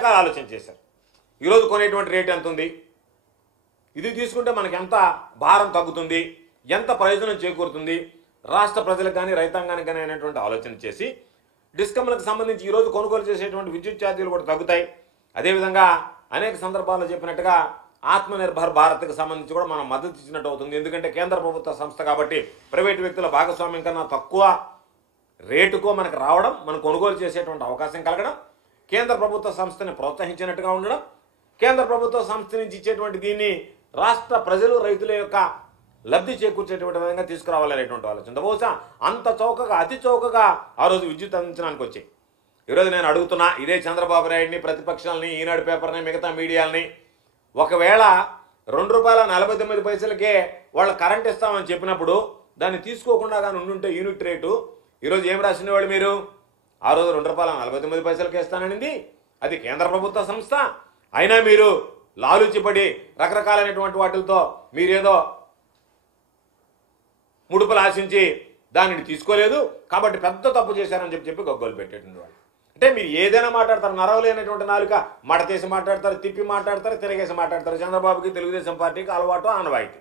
రకాల ఆలోచన చేశారు. ఈరోజు కొనేటువంటి రేటు ఎంత ఉంది, ఇది తీసుకుంటే మనకి ఎంత భారం తగ్గుతుంది, ఎంత ప్రయోజనం చేకూరుతుంది రాష్ట్ర ప్రజలకు కానీ రైతాంగానికి కానీ అనేటువంటి ఆలోచన చేసి డిస్కమ్లకు సంబంధించి ఈరోజు కొనుగోలు చేసేటువంటి విద్యుత్ ఛార్జీలు కూడా తగ్గుతాయి. అదేవిధంగా అనేక సందర్భాల్లో చెప్పినట్టుగా ఆత్మనిర్భర్ భారత్కి సంబంధించి కూడా మనం మద్దతు ఇచ్చినట్టు అవుతుంది. ఎందుకంటే కేంద్ర ప్రభుత్వ సంస్థ కాబట్టి ప్రైవేటు వ్యక్తుల భాగస్వామ్యం కన్నా తక్కువ రేటుకో మనకు రావడం, మనం కొనుగోలు చేసేటువంటి అవకాశం కలగడం, కేంద్ర ప్రభుత్వ సంస్థని ప్రోత్సహించినట్టుగా ఉండడం, కేంద్ర ప్రభుత్వ సంస్థ నుంచి ఇచ్చేటువంటి దీన్ని రాష్ట్ర ప్రజలు రైతుల యొక్క లబ్ధి చేకూర్చేటువంటి విధంగా తీసుకురావాలనేటువంటి ఆలోచన. బహుశా అంత చౌకగా అతి చౌకగా ఆ రోజు విద్యుత్ అందించడానికి వచ్చాయి. ఈరోజు నేను అడుగుతున్నా ఇదే చంద్రబాబు నాయుడిని, ప్రతిపక్షాలని, ఈనాడు పేపర్ని, మిగతా మీడియాలని, ఒకవేళ ₹2.49కే వాళ్ళ కరెంట్ ఇస్తామని చెప్పినప్పుడు దాన్ని తీసుకోకుండా కానీ ఉండుంటే యూనిట్ రేటు ఈరోజు ఏం రాసినవాళ్ళు మీరు? ఆ రోజు ₹2.49కే ఇస్తాననింది అది కేంద్ర ప్రభుత్వ సంస్థ. అయినా మీరు లాలూచిపడి రకరకాలైనటువంటి వాటితో మీరేదో ముడుపులు ఆశించి దానిని తీసుకోలేదు కాబట్టి పెద్ద తప్పు చేశారని చెప్పి గొగ్గోలు పెట్టేటువంటి వాళ్ళు. అంటే మీరు ఏదైనా మాట్లాడతారు, నరవలేనటువంటి నాలుక మడతేసి మాట్లాడతారు, తిప్పి మాట్లాడతారు, తిరగేసి మాట్లాడతారు. చంద్రబాబుకి తెలుగుదేశం పార్టీకి అలవాటు, ఆనవాయితీ.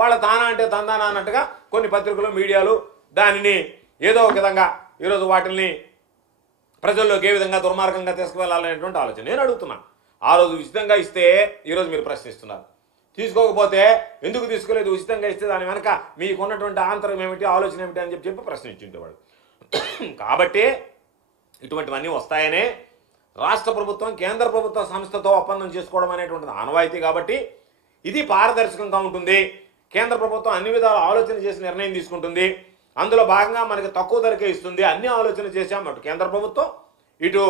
వాళ్ళ తానా అంటే తందానా అన్నట్టుగా కొన్ని పత్రికలు, మీడియాలు దానిని ఏదో ఒక విధంగా ఈరోజు వాటిని ప్రజల్లోకి ఏ విధంగా దుర్మార్గంగా తీసుకువెళ్ళాలనేటువంటి ఆలోచన. నేను అడుగుతున్నాను, ఆ రోజు ఉచితంగా ఇస్తే ఈరోజు మీరు ప్రశ్నిస్తున్నారు, తీసుకోకపోతే ఎందుకు తీసుకోలేదు, ఉచితంగా ఇస్తే దాని వెనక మీకున్నటువంటి ఆంతరం ఏమిటి, ఆలోచన ఏమిటి అని చెప్పి ప్రశ్నించుండేవాడు. కాబట్టి ఇటువంటివన్నీ వస్తాయనే రాష్ట్ర ప్రభుత్వం కేంద్ర ప్రభుత్వ సంస్థతో ఒప్పందం చేసుకోవడం అనేటువంటిది ఆనవాయితీ. కాబట్టి ఇది పారదర్శకంగా ఉంటుంది. కేంద్ర ప్రభుత్వం అన్ని విధాలు ఆలోచన చేసి నిర్ణయం తీసుకుంటుంది. అందులో భాగంగా మనకి తక్కువ ధరకే ఇస్తుంది. అన్ని ఆలోచన చేశాం. అటు కేంద్ర ప్రభుత్వం, ఇటు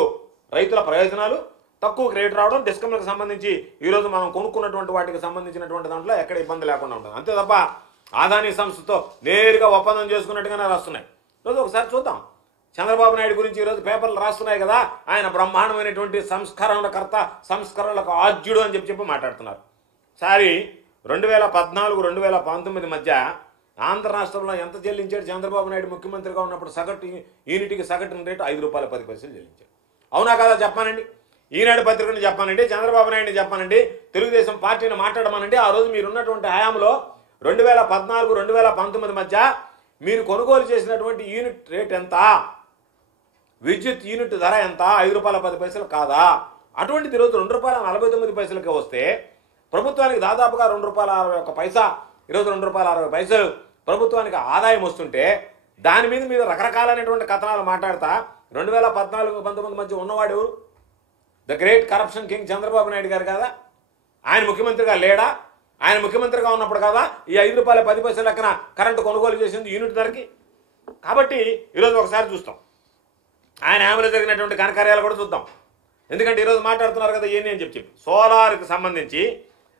రైతుల ప్రయోజనాలు, తక్కువ రేటు రావడం, డిస్కమ్లకు సంబంధించి ఈరోజు మనం కొనుక్కున్నటువంటి వాటికి సంబంధించినటువంటి దాంట్లో ఎక్కడ ఇబ్బంది లేకుండా ఉంటుంది. అంతే తప్ప ఆదాని సంస్థతో నేరుగా ఒప్పందం చేసుకున్నట్టుగానే రాస్తున్నాయి. ఈరోజు ఒకసారి చూద్దాం. చంద్రబాబు నాయుడు గురించి ఈరోజు పేపర్లు రాస్తున్నాయి కదా, ఆయన బ్రహ్మాండమైనటువంటి సంస్కరణలకర్త, సంస్కరణలకు ఆద్యుడు అని చెప్పి మాట్లాడుతున్నారు. సారి 2014, 2019 మధ్య ఆంధ్ర రాష్ట్రంలో ఎంత చెల్లించాడు చంద్రబాబు నాయుడు ముఖ్యమంత్రిగా ఉన్నప్పుడు? సగటు యూనిట్కి సగటు రేటు ₹5.10 చెల్లించాడు. అవునా కాదా చెప్పానండి? ఈనాడు పత్రికను చెప్పానండి, చంద్రబాబు నాయుడిని చెప్పానండి, తెలుగుదేశం పార్టీని మాట్లాడమనండి. ఆ రోజు మీరున్నటువంటి హయాంలో 2014, 2019 మధ్య మీరు కొనుగోలు చేసినటువంటి యూనిట్ రేట్ ఎంత, విద్యుత్ యూనిట్ ధర ఎంత? ₹5.10 కాదా? అటువంటిది ఈరోజు ₹2.49కే వస్తే ప్రభుత్వానికి దాదాపుగా ₹2.61, ఈరోజు ₹2.60 ప్రభుత్వానికి ఆదాయం వస్తుంటే దాని మీద రకరకాలైనటువంటి కథనాలు మాట్లాడతా 2014-19 మధ్య ఉన్నవాడు ఎవరు? The great corruption king Chandrababu Naidu గారు కదా? ఆయన ముఖ్యమంత్రిగా లేడా? ఆయన ముఖ్యమంత్రిగా ఉన్నప్పుడు కదా ఈ ₹5.10 లెక్కన కరెంటు కొనుగోలు చేసింది యూనిట్ ధరకి. కాబట్టి ఈరోజు ఒకసారి చూస్తాం, ఆయన హామీలో జరిగినటువంటి ఘనకార్యాలు కూడా చూద్దాం. ఎందుకంటే ఈరోజు మాట్లాడుతున్నారు కదా ఏంటి అని చెప్పి. సోలార్కి సంబంధించి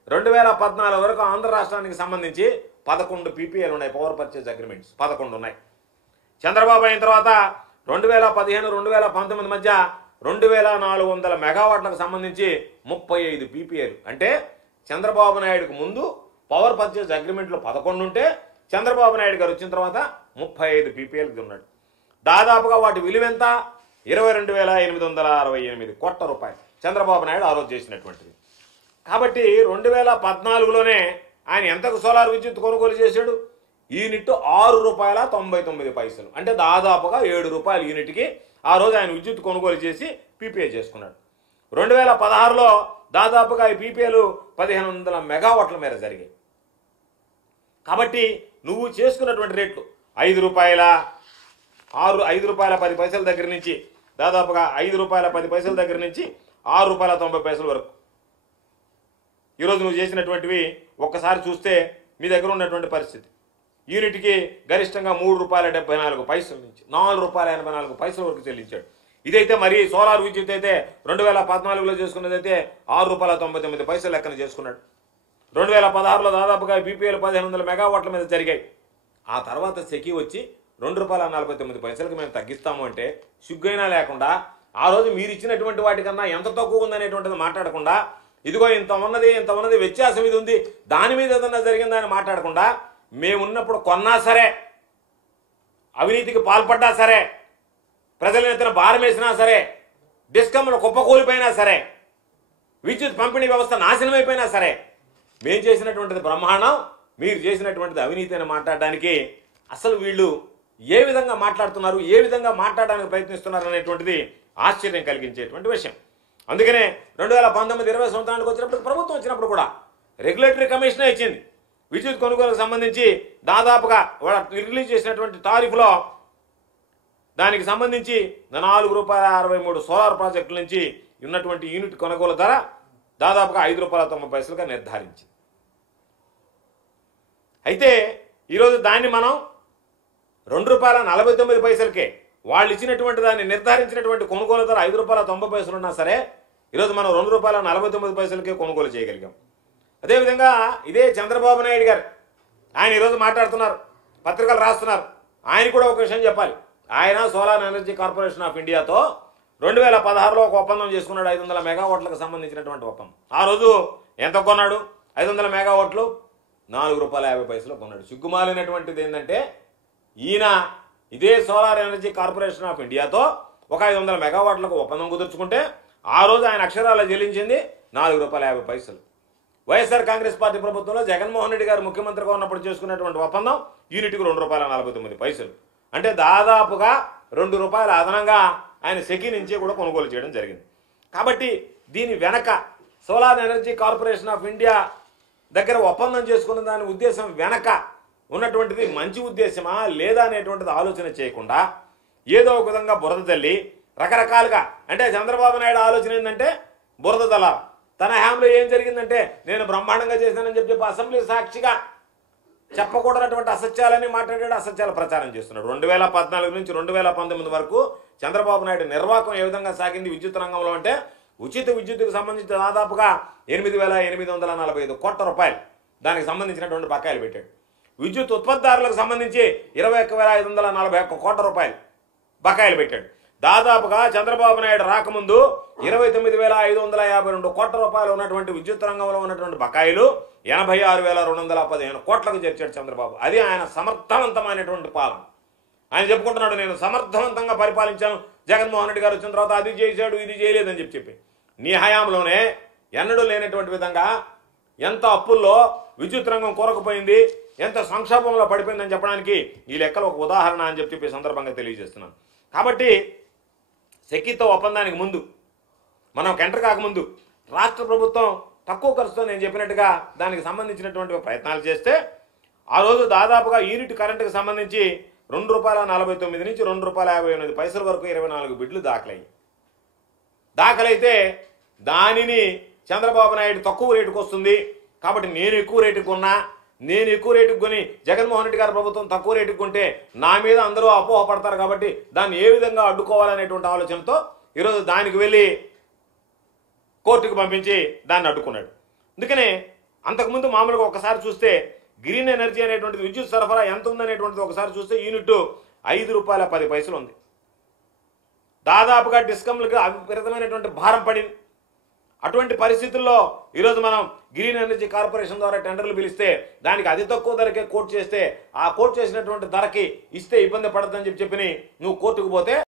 2014 వరకు ఆంధ్ర రాష్ట్రానికి సంబంధించి 11 PPAలు ఉన్నాయి, పవర్ పర్చేజ్ అగ్రిమెంట్స్ 11 ఉన్నాయి. చంద్రబాబు అయిన తర్వాత 2015, 2019 మధ్య 2400 మెగావాట్లకు సంబంధించి 35 PPAలు. అంటే చంద్రబాబు నాయుడుకు ముందు పవర్ పర్చేజ్ అగ్రిమెంట్లు 11 ఉంటే చంద్రబాబు నాయుడు గారు వచ్చిన తర్వాత 35 PPAలకు ఉన్నాడు. దాదాపుగా వాటి విలువ ఎంత? 22,868 కోట్ల రూపాయలు చంద్రబాబు నాయుడు ఆ రోజు చేసినటువంటిది. కాబట్టి 2014లోనే ఆయన ఎంతకు సోలార్ విద్యుత్ కొనుగోలు చేశాడు? యూనిట్ ₹6.99. అంటే దాదాపుగా ₹7 యూనిట్కి ఆ రోజు ఆయన విద్యుత్ కొనుగోలు చేసి PPA చేసుకున్నాడు. 2016లో దాదాపుగా ఈ PPAలు 1500 మెగావాట్ల మేర జరిగాయి. కాబట్టి నువ్వు చేసుకున్నటువంటి రేట్లు ₹5.10 దగ్గర నుంచి దాదాపుగా ₹5.10 దగ్గర నుంచి ₹6.90 వరకు ఈరోజు నువ్వు చేసినటువంటివి ఒక్కసారి చూస్తే మీ దగ్గర ఉన్నటువంటి పరిస్థితి యూనిట్కి గరిష్టంగా ₹3.74 నుంచి ₹4.84 వరకు చెల్లించాడు. ఇదైతే మరి సోలార్ విద్యుత్ అయితే 2014లో చేసుకున్నదైతే ₹6.99 లెక్కన చేసుకున్నాడు. 2016లో దాదాపుగా PPAలు 1500 మెగావాట్ల మీద జరిగాయి. ఆ తర్వాత సెకీ వచ్చి ₹2.49కి మేము తగ్గిస్తాము అంటే సిగ్గైనా లేకుండా ఆ రోజు మీరు ఇచ్చినటువంటి వాటికన్నా ఎంత తక్కువ ఉందనేటువంటిది మాట్లాడకుండా, ఇదిగో ఇంత ఉన్నది వ్యత్యాసం ఇది ఉంది, దాని మీద ఏదన్నా జరిగిందని మాట్లాడకుండా, మేమున్నప్పుడు కొన్నా సరే, అవినీతికి పాల్పడ్డా సరే, ప్రజల నెత్తిన భారం వేసినా సరే, డిస్కమ్లు కుప్పకూలిపోయినా సరే, విద్యుత్ పంపిణీ వ్యవస్థ నాశనం అయిపోయినా సరే మేము చేసినటువంటిది బ్రహ్మాండం, మీరు చేసినటువంటిది అవినీతి అని మాట్లాడడానికి అసలు వీళ్ళు ఏ విధంగా మాట్లాడుతున్నారు, ఏ విధంగా మాట్లాడడానికి ప్రయత్నిస్తున్నారు అనేటువంటిది ఆశ్చర్యం కలిగించేటువంటి విషయం. అందుకనే 2019-20 సంవత్సరానికి వచ్చినప్పుడు ప్రభుత్వం వచ్చినప్పుడు కూడా రెగ్యులేటరీ కమిషనే ఇచ్చింది. విద్యుత్ కొనుగోలుకు సంబంధించి దాదాపుగా రిలీజ్ చేసినటువంటి టారిఫ్లో దానికి సంబంధించి ₹4.63 సోలార్ ప్రాజెక్టుల నుంచి ఉన్నటువంటి యూనిట్ కొనుగోలు ధర దాదాపుగా ₹5.90గా నిర్ధారించింది. అయితే ఈరోజు దాన్ని మనం ₹2.49కే వాళ్ళు ఇచ్చినటువంటి దాన్ని నిర్ధారించినటువంటి కొనుగోలు ధర ₹5.90 ఉన్నా సరే ఈరోజు మనం ₹2.49కే కొనుగోలు చేయగలిగాం. అదేవిధంగా ఇదే చంద్రబాబు నాయుడు గారు ఆయన ఈరోజు మాట్లాడుతున్నారు, పత్రికలు రాస్తున్నారు. ఆయన కూడా ఒక విషయం చెప్పాలి. ఆయన సోలార్ ఎనర్జీ కార్పొరేషన్ ఆఫ్ ఇండియాతో 2016లో ఒక ఒప్పందం చేసుకున్నాడు, 500 మెగావాట్లకు సంబంధించినటువంటి ఒప్పందం. ఆ రోజు ఎంత కొన్నాడు? 500 మెగావాట్లు ₹4.50 కొన్నాడు. సిగ్గుమాలినటువంటిది ఏంటంటే ఈయన ఇదే సోలార్ ఎనర్జీ కార్పొరేషన్ ఆఫ్ ఇండియాతో ఒక 500 మెగావాట్లకు ఒప్పందం కుదుర్చుకుంటే ఆ రోజు ఆయన అక్షరాల చెల్లించింది ₹4.50. వైఎస్ఆర్ కాంగ్రెస్ పార్టీ ప్రభుత్వంలో జగన్మోహన్ రెడ్డి గారు ముఖ్యమంత్రిగా ఉన్నప్పుడు చేసుకున్నటువంటి ఒప్పందం యూనిట్కి ₹2.49. అంటే దాదాపుగా ₹2 అదనంగా ఆయన సెకీ నుంచి కూడా కొనుగోలు చేయడం జరిగింది. కాబట్టి దీని వెనక solar energy corporation of India దగ్గర ఒప్పందం చేసుకున్న దాని ఉద్దేశం వెనక ఉన్నటువంటిది మంచి ఉద్దేశమా లేదా అనేటువంటిది ఆలోచన చేయకుండా ఏదో ఒక విధంగా బురద తల్లి రకరకాలుగా, అంటే చంద్రబాబు నాయుడు ఆలోచన ఏంటంటే బురద తల తన హ్యాంలో ఏం జరిగిందంటే నేను బ్రహ్మాండంగా చేశానని చెప్పి అసెంబ్లీ సాక్షిగా చెప్పకూడనటువంటి అసత్యాలని మాట్లాడాడు, అసత్యాల ప్రచారం చేస్తున్నాడు. 2014 నుంచి 2019 వరకు చంద్రబాబు నాయుడు నిర్వాహకం ఏ విధంగా సాగింది విద్యుత్ రంగంలో అంటే ఉచిత విద్యుత్తుకు సంబంధించి దాదాపుగా 8,845 కోట్ల రూపాయలు దానికి సంబంధించినటువంటి బకాయిలు పెట్టాడు. విద్యుత్ ఉత్పత్తిదారులకు సంబంధించి 21,541 కోట్ల రూపాయలు బకాయిలు పెట్టాడు. దాదాపుగా చంద్రబాబు నాయుడు రాకముందు 29,552 కోట్ల రూపాయలు ఉన్నటువంటి విద్యుత్ రంగంలో ఉన్నటువంటి బకాయిలు 86,215 కోట్లకు చేర్చాడు చంద్రబాబు. అది ఆయన సమర్థవంతమైనటువంటి పాలన. ఆయన చెప్పుకుంటున్నాడు, నేను సమర్థవంతంగా పరిపాలించాను, జగన్మోహన్ రెడ్డి గారు వచ్చిన తర్వాత అది చేశాడు ఇది చేయలేదని చెప్పి నీ హయాంలోనే ఎన్నడూ లేనటువంటి విధంగా ఎంత అప్పుల్లో విద్యుత్ రంగం కూరకపోయింది, ఎంత సంక్షోభంలో పడిపోయిందని చెప్పడానికి ఈ లెక్కలు ఒక ఉదాహరణ అని చెప్పి సందర్భంగా తెలియజేస్తున్నాను. కాబట్టి సెకీతో ఒప్పందానికి ముందు మనం ఎంటర్ కాకముందు రాష్ట్ర ప్రభుత్వం తక్కువ ఖర్చుతో నేను చెప్పినట్టుగా దానికి సంబంధించినటువంటి ప్రయత్నాలు చేస్తే ఆ రోజు దాదాపుగా యూనిట్ కరెంటుకు సంబంధించి ₹2.49 నుంచి ₹2.58 వరకు 24 బిడ్లు దాఖలైతే దానిని చంద్రబాబు నాయుడు తక్కువ రేటుకు వస్తుంది కాబట్టి నేను ఎక్కువ రేటుకు కొన్నా, నేను ఎక్కువ రేటుకు కొని జగన్మోహన్ రెడ్డి గారి ప్రభుత్వం తక్కువ రేటుకు కొంటే నా మీద అందరూ అపోహపడతారు కాబట్టి దాన్ని ఏ విధంగా అడ్డుకోవాలనేటువంటి ఆలోచనతో ఈరోజు దానికి వెళ్ళి కోర్టుకు పంపించి దాన్ని అడ్డుకున్నాడు. అందుకనే అంతకుముందు మామూలుగా ఒకసారి చూస్తే గ్రీన్ ఎనర్జీ అనేటువంటిది విద్యుత్ సరఫరా ఎంత ఉందనేటువంటిది ఒకసారి చూస్తే యూనిట్ ₹5.10 ఉంది. దాదాపుగా డిస్కంలకు విపరీతమైనటువంటి భారం పడింది. అటువంటి పరిస్థితుల్లో ఈరోజు మనం గ్రీన్ ఎనర్జీ కార్పొరేషన్ ద్వారా టెండర్లు పిలిస్తే దానికి అతి తక్కువ ధరకే కోట్ చేస్తే ఆ కోట్ చేసినటువంటి ధరకి ఇస్తే ఇబ్బంది పడద్దని చెప్పి నువ్వు కోర్టుకు పోతే